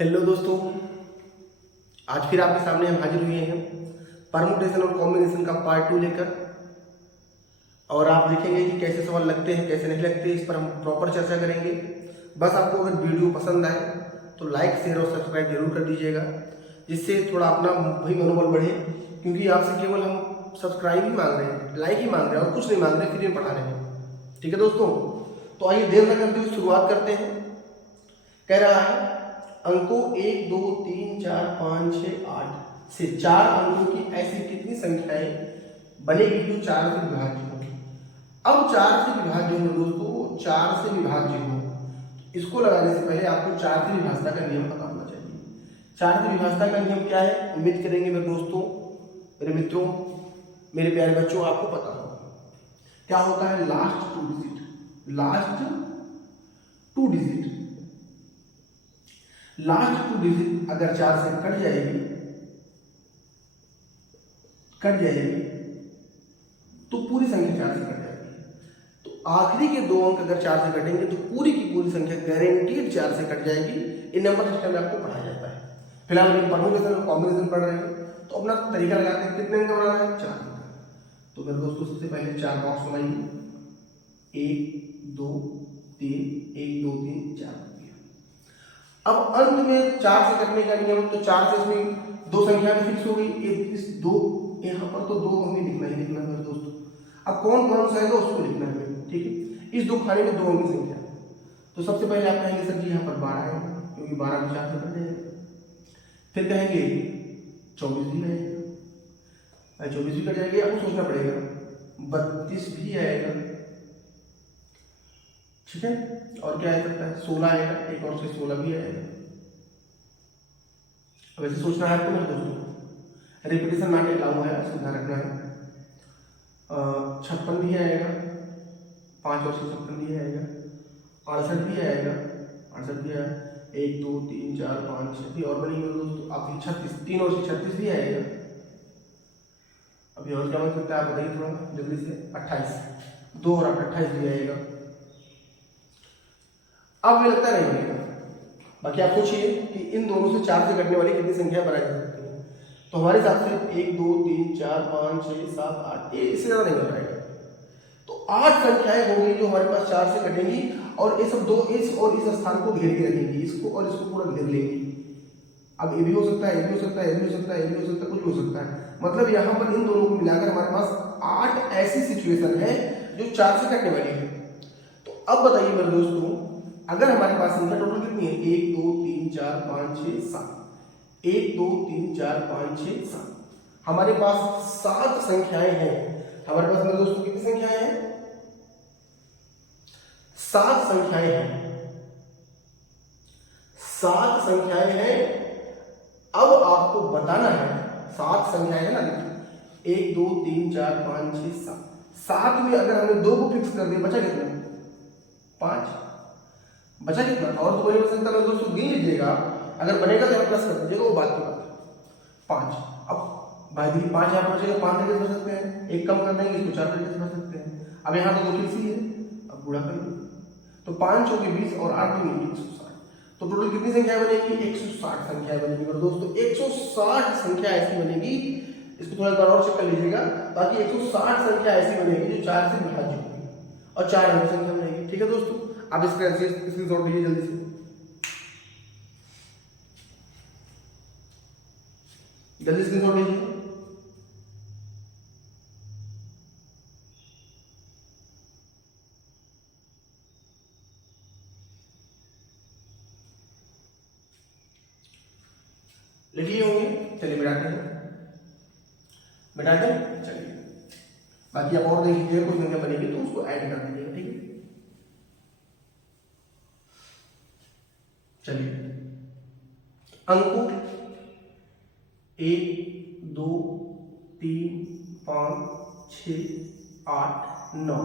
Hello दोस्तों, आज फिर आपके सामने हम हाजिर हुए हैं परमुटेशन और कॉम्बिनेशन का पार्ट 2 लेकर। और आप देखेंगे कि कैसे सवाल लगते हैं कैसे नहीं लगते, इस पर हम प्रॉपर चर्चा करेंगे। बस आपको अगर वीडियो पसंद आए तो लाइक शेयर और सब्सक्राइब जरूर कर दीजिएगा, जिससे थोड़ा अपना भी मनोबल बढ़े। क्योंकि आपसे केवल हम सब्सक्राइब ही मांग रहे हैं, लाइक ही मांग रहे हैं और कुछ नहीं मांग रहे, फ्री में पढ़ा रहे हैं। ठीक है दोस्तों, तो आइए देर न करते हुए शुरुआत करते हैं। कह रहा है अंकों 1 2 3 4 5 6 8 से 4 अंकों की ऐसी कितनी संख्याएं बनेगी जो 4 से विभाज्य हो। अब 4 से विभाज्य हो दोस्तों, 4 से विभाज्य हो, इसको लगाने से पहले आपको 4 से विभाजता का नियम पता होना चाहिए। 4 से विभाजता का नियम क्या है, उम्मीद करेंगे मेरे दोस्तों, मेरे मित्रों, मेरे प्यारे बच्चों, आपको पता होगा। क्या होता है, last two digit, last two digit, last two digit अगर 4 से कट जाएगी तो पूरी संख्या 4 से कट जाएगी। तो आखिरी के 2 अंक अगर 4 से कटेंगे तो पूरी की पूरी संख्या गारंटीड 4 से कट जाएगी। इन नंबर सिस्टम में आपको पढ़ाया जाता है। फिलहाल हम परमुटेशन और कॉम्बिनेशन पढ़ रहे हैं, तो अपना तरीका लगाते हैं। कितने अंक बनाना है, 4 अंक। तो मेरे दोस्तों सबसे पहले 4 बॉक्स बनाइए, 1 2 3, 1 2 3 4। अब अंत में 4 से कटने का नियम, तो 4 से इसमें 2 संख्या भी फिक्स हो गई। इस 2 यहाँ पर तो 2 हमें लिखना ही लिखना है दोस्तों। अब कौन कौन सा है उसको लिखना है, ठीक है। इस 2 खाने में 2 अंक की संख्या, तो सबसे पहले आप कहेंगे सर जी यहाँ पर 12 है, क्योंकि 12 को 4 से कट जाएगा। फिर कहेंगे 24 भी आएगा, 24 भी कट जाएगी, आपको सोचना पड़ेगा। 32 भी आएगा, ठीक है। और क्या आ सकता है, 16 आएगा, एक और से 16 भी आएगा। अब ऐसे सोचना है आपको मेरे दोस्तों, रिपीटेशन ना लाऊं है, इसको ध्यान रखना है। 56 भी आएगा, 5 और से 56 भी आएगा, 68 भी आएगा, 68 भी आएगा, 1 2 3 4 5 6 भी और बनेंगे दोस्तों। आप 36, 3 और से 36 भी आएगा। अभी और क्या बन सकता है, आप बताइए थोड़ा जल्दी से। 28, 2 और 8 28 भी आएगा। अब मुझे लगता नहीं बनेगा। बाकी आप सोचिए कि इन दोनों से 4 से कटने वाली कितनी संख्या बनाई जा सकती है। तो हमारे हिसाब से 1 2 3 4 5 6 7 8, ये इससे ज्यादा नहीं बन पाएगा। तो 8 संख्याएं होंगी जो हमारे पास 4 से कटेंगी, और ये सब 2 इस और इस स्थान को घेर के रखेंगी, इसको और इसको पूरा घेर लेंगी। अब ये भी हो सकता है, ये भी हो सकता है, ये भी हो सकता है, ये भी हो सकता है, कुछ भी हो सकता है। मतलब यहाँ पर इन दोनों को मिलाकर हमारे पास 8 ऐसी सिचुएशन है जो 4 से कटने वाली है। तो अब बताइए मेरे दोस्तों, अगर हमारे पास संख्या टोटल कितनी है, 1 2 3 4 5 6 7, 1 2 3 4 5 6 7, हमारे पास 7 संख्याएं हैं। हमारे पास मेरे दोस्तों कितनी संख्याएं हैं, 7 संख्याएं हैं, 7 संख्याएं हैं। अब आपको बताना है, 7 संख्याएं है ना, 1 2 3 4 5 6 7, 7 में अगर हमने 2 को फिक्स कर दिया, बचा कितना, 5, बचा कितना, और तो कोई नहीं बच सकता मेरे दोस्तों, गिन लीजिएगा। अगर बनेगा तो आप प्लस कर दीजिएगा, वो बात की बात है। 5, अब भाई देखिए 5 यहाँ पर बचेगा, 5 तरीके से बच सकते हैं, एक कम कर देंगे इसको 4 तरीके से बच सकते हैं। अब यहाँ तो 2 फिक्स ही है, अब गुणा करिए, तो 5 होगी 20 और 8 की 160, तो टोटल कितनी संख्या बनेगी, 160 संख्या बनेगी मेरे दोस्तों। 160 संख्या ऐसी बनेगी, इसको थोड़ा बार और चेक कर लीजिएगा। बाकी 160 संख्या ऐसी बनेगी जो 4 से विभाज्य होगी और 4 अंक संख्या बनेगी। ठीक है दोस्तों, आप इसका स्क्रीनशॉट लीजिए जल्दी से, जल्दी स्क्रीनशॉट लीजिए। लिख लिए होंगे, चलिए मिटाते हैं, मिटाते हैं, चलिए। बाकी आप और देख लीजिए, कोई संख्या बनेगी तो उसको ऐड कर दीजिएगा, ठीक है। चलिए, अंकों 1 2 3 5 6 8 9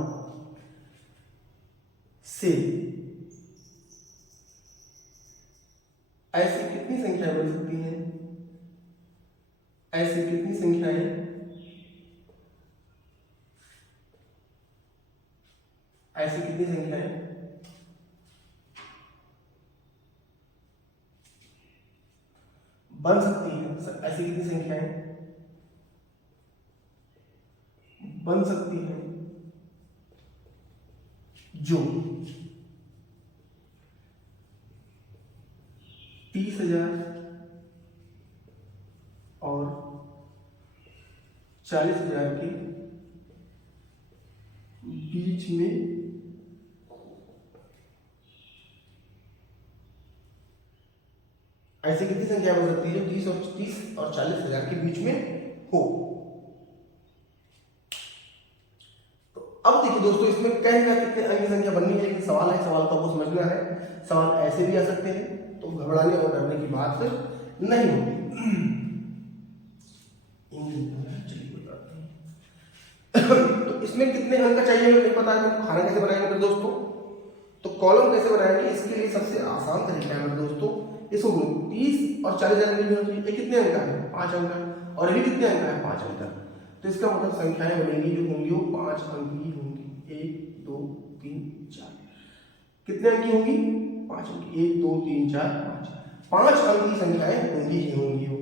से ऐसी कितनी संख्याएं बन सकती हैं, ऐसी कितनी संख्याएं, ऐसी कितनी संख्याएं बन सकती हैं, ऐसी कितनी संख्याएं बन सकती हैं जो 30,000 और 40,000 के बीच में ऐसी कितनी संख्या बन सकती है जो 30 और 40,000 के बीच में हो। तो अब देखिए दोस्तों, इसमें कहेगा कितने अंक की संख्या बननी है, लेकिन सवाल है, सवाल को आपको समझना है। सवाल ऐसे भी आ सकते हैं, तो घबराने और डरने की बात नहीं होगी। तो इसमें कितने अंक का चाहिए नहीं पता है, तो खाना कैसे बनाएंगे मेरे दोस्तों, तो कॉलम कैसे बनाएंगे, इसके लिए सबसे आसान तरीका है मेरे दोस्तों, इसको 30 और 40,000 ये कितने अंक है, 5 अंक है, और ये कितने अंक है, 5 अंक। तो इसका मतलब संख्याएं बनेंगी जो होंगी वो 5 अंक की होंगी। 1 2 3 4 कितने अंक की होंगी, 5 अंक की। 1 2 3 4 5 अंक की संख्याएं होंगी ही होंगी वो।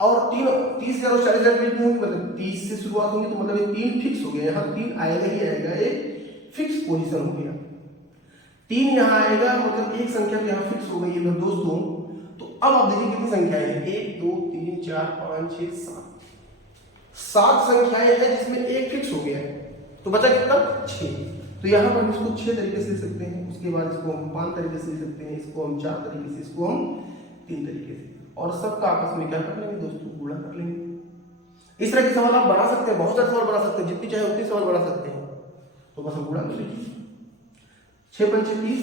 और 30,000 और 40,000 के बीच में होंगी, मतलब 30 से शुरुआत होगी, तो मतलब ये 3 फिक्स हो गया, यहाँ 3 आएगा ही आएगा, एक फिक्स पोजीशन हो गया। 3 यहाँ आएगा, मतलब एक संख्या तो यहाँ फिक्स हो गई है दोस्तों। तो अब आप देखिए कितनी संख्याएं हैं, 1 2 3 4 5 6 7 संख्याएं हैं जिसमें एक फिक्स हो गया है। तो बचा कितना, 6। तो यहाँ पर हम इसको 6 तरीके से लिख सकते हैं, उसके बाद इसको हम 5 तरीके से लिख सकते हैं, इसको हम 4 तरीके से, इसको हम 3 तरीके से, और सबका आपस में क्या कर लेंगे दोस्तों, गुणा कर लेंगे। इस तरह के सवाल आप बना सकते हैं, बहुत सारे सवाल बना सकते हैं, जितनी चाहे उतनी सवाल बना सकते हैं। तो बस हम गुणा कर लीजिए, 6 5 30,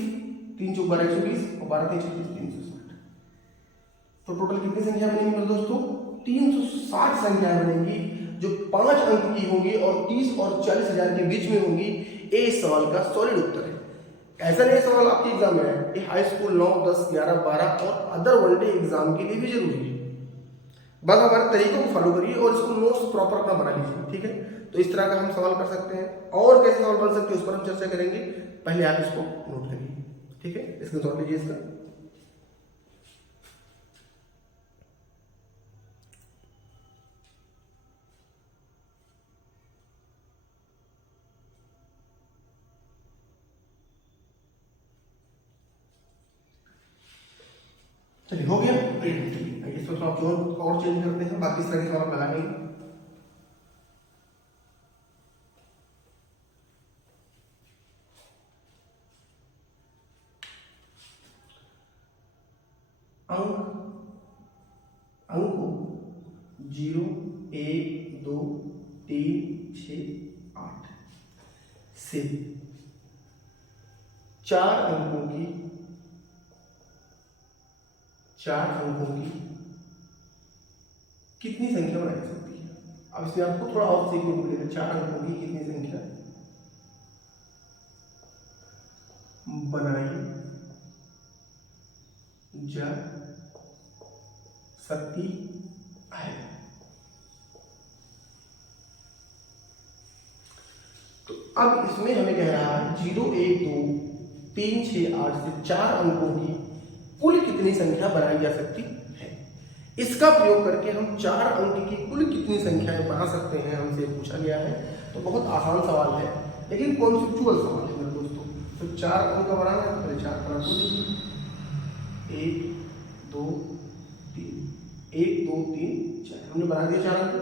3 4 12 120 और 12 3 36 360। तो टोटल कितनी संख्या बनेगी मेरे दोस्तों, 360 संख्या बनेंगी जो 5 अंक की होंगी और 30 और 40,000 के बीच में होंगी। ये इस सवाल का सॉलिड उत्तर है। ऐसा नहीं सवाल आपके एग्जाम में है, ये हाई स्कूल 9 10 11 12 और अदर वनडे एग्जाम के लिए भी जरूरी है। बस हमारे तरीकों को फॉलो करिए और इसको नोट्स प्रॉपर अपना बना लीजिए, ठीक है। तो इस तरह का हम सवाल कर सकते हैं, और कैसे सवाल बन सकते हैं उस पर हम चर्चा करेंगे। पहले आप इसको नोट करिए, ठीक है, इसको नोट लीजिए इसका। चलिए हो गया, इसको थोड़ा और चेंज करते हैं, बाकी सारे सवाल लगाएंगे। अंक को 0 1 2 3 6 8 से 4 अंकों की कितनी संख्या बनाई सकती है। अब इसमें आपको थोड़ा और सीखने को मिलेगा, 4 अंकों की कितनी संख्या बनाई जा सकती है। तो अब इसमें हमें कह रहा है 0 1 2 3 6 8 से 4 अंकों की कुल कितनी संख्या बनाई जा सकती है। इसका प्रयोग करके हम 4 अंक की कुल कितनी संख्याएं बना सकते हैं, हमसे पूछा गया है। तो बहुत आसान सवाल है, लेकिन कॉन्सेप्चुअल सवाल है मेरे दोस्तों। तो 4 अंक का बनाना है, पहले 4 का को लीजिए, 1 2 3 1 2 3 4 हमने बना दिया 4 अंक।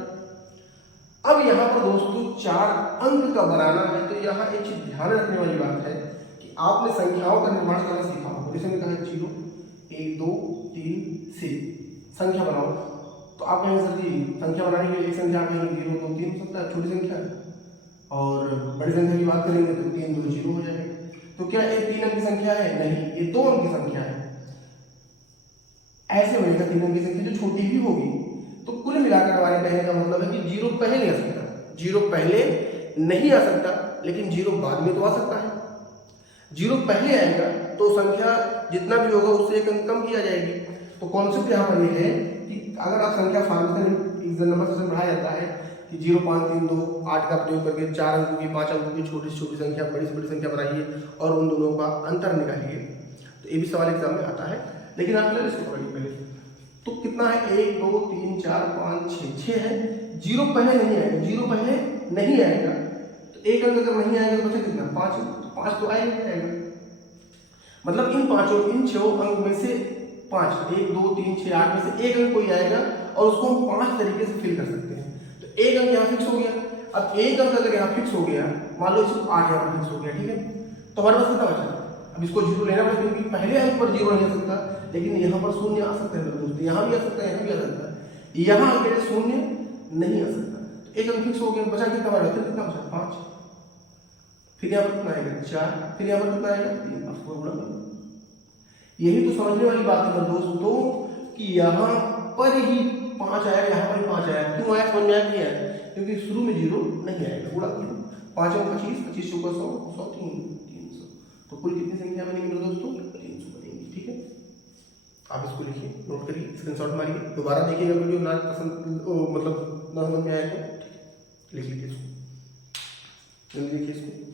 अब यहाँ पर दोस्तों 4 अंक का बनाना है, तो यहाँ एक चीज ध्यान रखने वाली बात है कि आपने संख्याओं का निर्माण करना सीखा होगा। जैसे मैंने कहा 0 1 2 3 से संख्या बनाओ, तो आप कहेंगे सर जी संख्या बनाने के लिए एक संख्या कहेंगे 0 2 3 हो सकता है, छोटी संख्या है, और बड़ी संख्या की बात करेंगे तो 3 2 0 हो जाएगा। तो क्या ये 3 अंक की संख्या है, नहीं, ये 2 अंक की संख्या है। ऐसे बनेगा 3 अंक की संख्या जो छोटी भी होगी। तो कुल मिलाकर हमारे कहने का मतलब है कि 0 पहले नहीं आ सकता, 0 पहले नहीं आ सकता, लेकिन 0 बाद में तो आ सकता है। 0 पहले आएगा तो संख्या जितना भी होगा उससे एक अंक कम किया जाएगी। तो कॉन्सेप्ट यहाँ पर ये है कि अगर आप संख्या फार्मेशन नंबर सिस्टम बढ़ाया जाता है कि 0 5 3 2 8 का प्रयोग करके 4 अंकों की 5 अंकों की छोटी से छोटी संख्या बड़ी से बड़ी संख्या बनाइए और उन दोनों का अंतर निकालिए, तो ये भी सवाल एग्जाम में आता है। लेकिन आप इसको पढ़िए पहले, तो कितना है 1 2 3 4 5 6 6 है, जीरो पहले नहीं आएगा, जीरो पहले नहीं आएगा तो एक अंक अगर नहीं आएगा तो बचा कितना 5, तो 5 तो आएगा। मतलब इन पांचों इन 6 अंक में से 5 1 2 3 6 8 में से एक अंक कोई आएगा और उसको हम 5 तरीके से फिल कर सकते हैं। तो एक अंक यहाँ फिक्स हो गया। अब एक अंक अगर यहाँ फिक्स हो गया, मान लो इसको 8 यहाँ फिक्स हो गया, ठीक है, तो हमारे पास कितना बचा? अब इसको जीरो लेना पड़ेगा क्योंकि पहले अंक पर जीरो नहीं आ सकता, लेकिन यहाँ पर शून्य आ सकता है दोस्तों, यहाँ भी आ सकता है, यहाँ भी आ सकता है, यहाँ अकेले शून्य नहीं आ सकता। तो एक अंक फिक्स हो गया, बचा कितना हमारा? कितना बचा? 5। फिर यहाँ पर कितना आएगा? 4। फिर यहाँ पर कितना आएगा? 3। अब गुणा करो। यही तो समझने वाली बात है दोस्तों कि यहाँ पर ही 5 आया, यहाँ पर ही 5 आया। क्यों आया? समझ में आया नहीं आया? क्योंकि शुरू में जीरो नहीं आएगा। गुणा करो, 5 और 25, 25 चौका 100, 100 300, तो कुल कितनी संख्या बनेगी मेरे दोस्तों? 300 बनेगी। ठीक है, आप इसको लिखिए, नोट करिए, स्क्रीनशॉट मारिए, दोबारा देखिएगा वीडियो ना पसंद मतलब ना समझ में आए तो लिख लीजिए इसको, जल्दी देखिए इसको।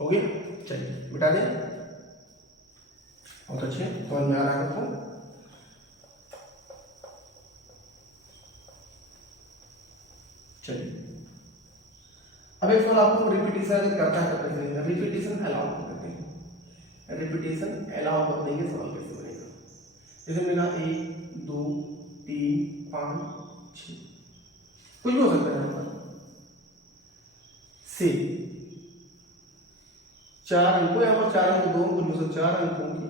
हो गया? चलिए मिटा दें। बहुत अच्छे, समझ में आ रहा है आपको? चलिए अब एक सवाल आपको रिपीटेशन अगर करता है तो कैसे? रिपीटेशन अलाउ करते हैं, रिपीटेशन अलाउ कर देंगे, सवाल कैसे बनेगा? जैसे मैंने कहा 1 2 3 5 6 कुछ भी हो सकता है से 4 अंकों, यहाँ पर 4 अंक 2 कुछ हो सकता, 4 अंकों की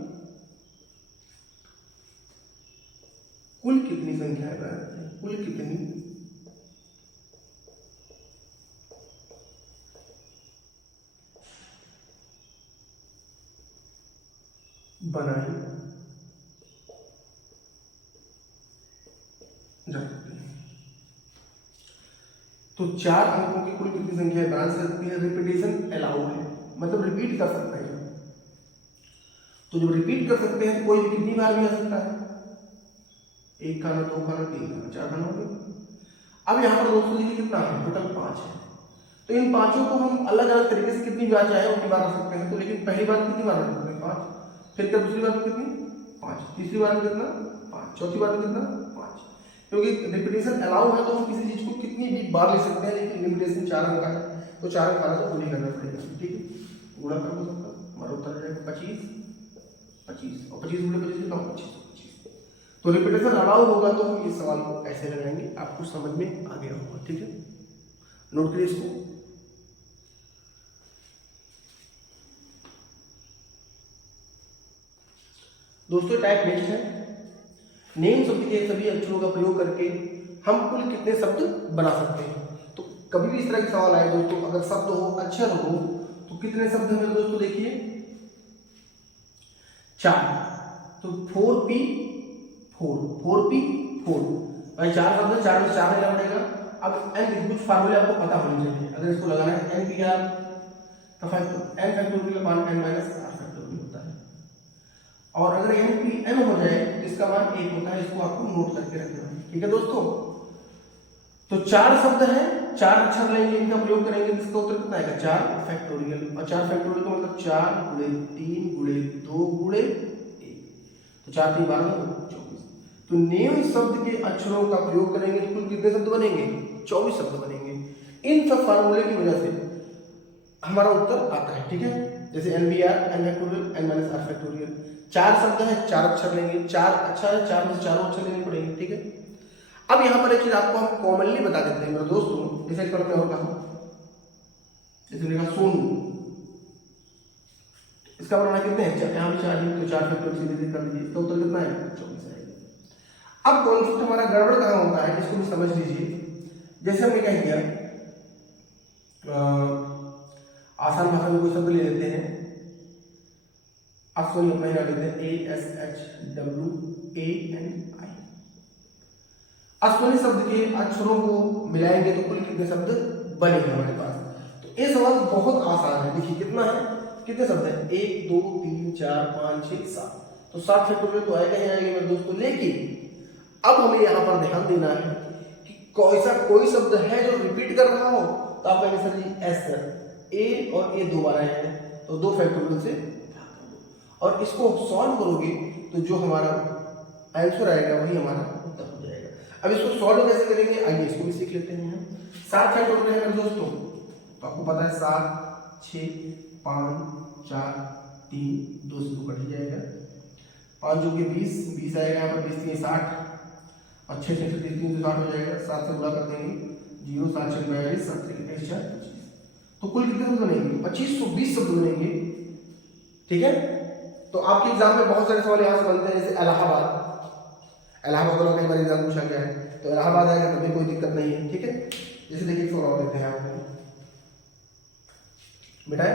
कुल कितनी संख्या है? कुल कितनी बनाई जा सकती है? तो 4 अंकों की कुल कितनी संख्या बना सकती है? रिपीटेशन अलाउड है, मतलब रिपीट कर सकते हैं। तो जब रिपीट कर सकते हैं कोई भी कितनी बार भी आ सकता है, 1 खाना 2 खाना 3 खाना 4 खाना हो गया। अब यहाँ पर दोस्तों देखिए कितना है, टोटल 5 है। तो इन पांचों को हम अलग अलग तरीके से कितनी बार चाहे उतनी बार आ सकते हैं। तो लेकिन पहली बार कितनी बार आ सकते हैं? 5। फिर क्या दूसरी बार में कितनी? 5। तीसरी बार में कितना? 5। चौथी बार में कितना? 5। क्योंकि रिपीटेशन अलाउ है तो हम किसी चीज को कितनी भी बार लिख सकते हैं, लेकिन लिमिटेशन 4 अंक का है तो 4 अंक खाना तो पूरी करना पड़ेगा। ठीक है, गुणा कर सकता, हमारा उत्तर जाएगा 25 25 और 25 गुणे 25 कितना? 25। तो रिपीटेशन अलाउ होगा तो हम इस सवाल को ऐसे लगाएंगे, आपको समझ में आ गया होगा। ठीक है, नोट करिए इसको। दोस्तों टाइप नेक्स्ट है, नेम शब्द के सभी अक्षरों का प्रयोग करके हम कुल कितने शब्द बना सकते हैं। तो कभी भी इस तरह के सवाल आए दोस्तों, अगर शब्द हो अक्षर हो तो कितने शब्द हैं दोस्तों? देखिए 4, तो 4p 4 भाई 4 शब्द, 4 में 4 लेना पड़ेगा। अब n कुछ फार्मूले आपको पता होने चाहिए, अगर इसको लगाना है npr तो n फैक्टोरियल मान n माइनस r फैक्टोरियल होता है, और अगर npn हो जाए तो इसका मान 1 होता है। इसको आपको नोट करके रखना है। ठीक है दोस्तों, तो 4 शब्द हैं, 4 अक्षर लेंगे, इनका प्रयोग करेंगे, इसका उत्तर कितना आएगा? 4 फैक्टोरियल। और 4 फैक्टोरियल का मतलब 4 गुणे 3 गुणे 2 गुणे 1, तो 4 3 12 24। तो नेम शब्द के अक्षरों का प्रयोग करेंगे तो कुल कितने शब्द बनेंगे? 24 शब्द बनेंगे। इन सब फार्मूले की वजह से हमारा उत्तर आता है। ठीक है, जैसे NBR n factorial n minus r factorial, 4 शब्द है, 4 अक्षर लेंगे, 4 अच्छा है, 4 में 4 अक्षर लेने पड़ेंगे। ठीक है, अब यहाँ पर एक चीज आपको हम कॉमनली बता देते हैं मेरे दोस्तों, जैसे एक और कहा, जैसे लिखा सोनू, इसका बनाना कितने हैं? यहाँ भी 4 है तो 4 फैक्टोरियल सीधे कर लीजिए, इसका उत्तर कितना है? 24 आएगा। अब कॉन्सेप्ट हमारा गड़बड़ कहाँ होता है, इसको भी समझ लीजिए। जैसे हमने क्या किया, आसान भाषा में कोई शब्द ले लेते हैं, अश्वनी अपना ही लेते हैं ASHWANI। अश्वनी शब्द के अक्षरों को मिलाएंगे तो कुल कितने शब्द बनेंगे हमारे पास? तो ये सवाल बहुत आसान है। देखिए कितना है, कितने शब्द हैं? 1 2 3 4 5 6 7। तो 7 फैक्टोरियल तो आएगा ही आएगा मेरे दोस्तों। लेकिन अब हमें यहाँ पर ध्यान देना है कि कोई शब्द है जो रिपीट कर रहा हो, तो आप कहेंगे सर जी एस सर, ए और ए 2 बार आए हैं तो 2 फैक्टोरियल से भाग कर दो, और इसको सॉल्व करोगे तो जो हमारा आंसर आएगा वही हमारा उत्तर हो जाएगा। अब इसको सॉल्व कैसे करेंगे, आइए इसको भी सीख लेते हैं। 7 फैक्टोरियल है मेरे दोस्तों, तो आपको पता है 7 6 5 4 3 2 से 2 कट जाएगा। 5 जो कि 20 आएगा यहाँ पर, 20 3 60 और 6 6 से 3 से 60 हो जाएगा। 7 से गुणा कर देंगे, 0 7 6 42 7 3 21 4 25। तो कुल कितने शब्द बनेंगे? 2520 शब्द बनेंगे। ठीक है, तो आपके एग्जाम में बहुत सारे सवाल यहाँ से बनते हैं, जैसे इलाहाबाद वाला कई बार एग्जाम पूछा गया है, तो इलाहाबाद आएगा तभी कोई दिक्कत नहीं है। ठीक है, जैसे देखिए सवाल और लेते हैं आपको बेटा।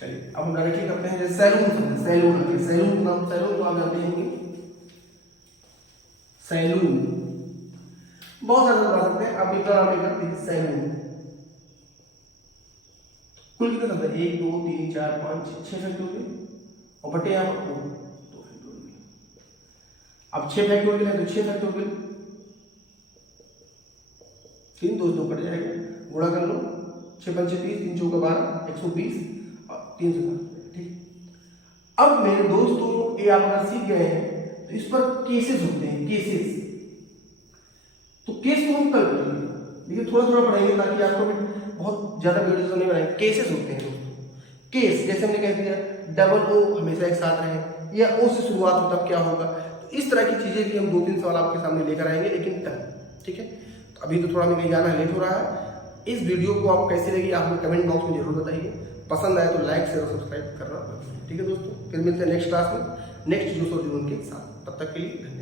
चलिए अब हम डायरेक्टली करते हैं, जैसे सैलून सैलून नाम जानते होंगे, सैलून बहुत ज्यादा बता सकते हैं आप, इतना नाम करते हैं सैलून। कुल कितने शब्द है? 1 2 3 4 5 6 फैक्टोरियल, और बटे यहाँ पर 2 फैक्टोरियल। अब 6 फैक्टोरियल है तो 6 फैक्टोरियल, 3 2 2 कट जाएगा, गुणा कर लो, 6 5 30 3 4 12 120 और 300। ठीक, अब मेरे दोस्तों ये आप अगर सीख गए हैं तो इस पर केसेस होते हैं, केसेस। तो केस को हम कल करेंगे, लेकिन थोड़ा थोड़ा पढ़ेंगे ताकि आपको भी बहुत ज्यादा वीडियो नहीं बनाएंगे। केसेस होते हैं दोस्तों, केस जैसे हमने कह दिया डबल ओ हमेशा एक साथ रहे, या ओ से शुरुआत हो तब क्या होगा। तो इस तरह की चीजें भी हम 2-3 सवाल आपके सामने लेकर आएंगे, लेकिन कल। ठीक है, तो अभी तो थोड़ा हमें कहीं जाना लेट हो रहा है। इस वीडियो को आप कैसी लगी आप हमें कमेंट बॉक्स में जरूर बताइए। पसंद आए तो लाइक शेयर और सब्सक्राइब करना। ठीक है दोस्तों, फिर मिलते हैं नेक्स्ट क्लास में नेक्स्ट जो के साथ। तब तक के लिए धन्यवाद।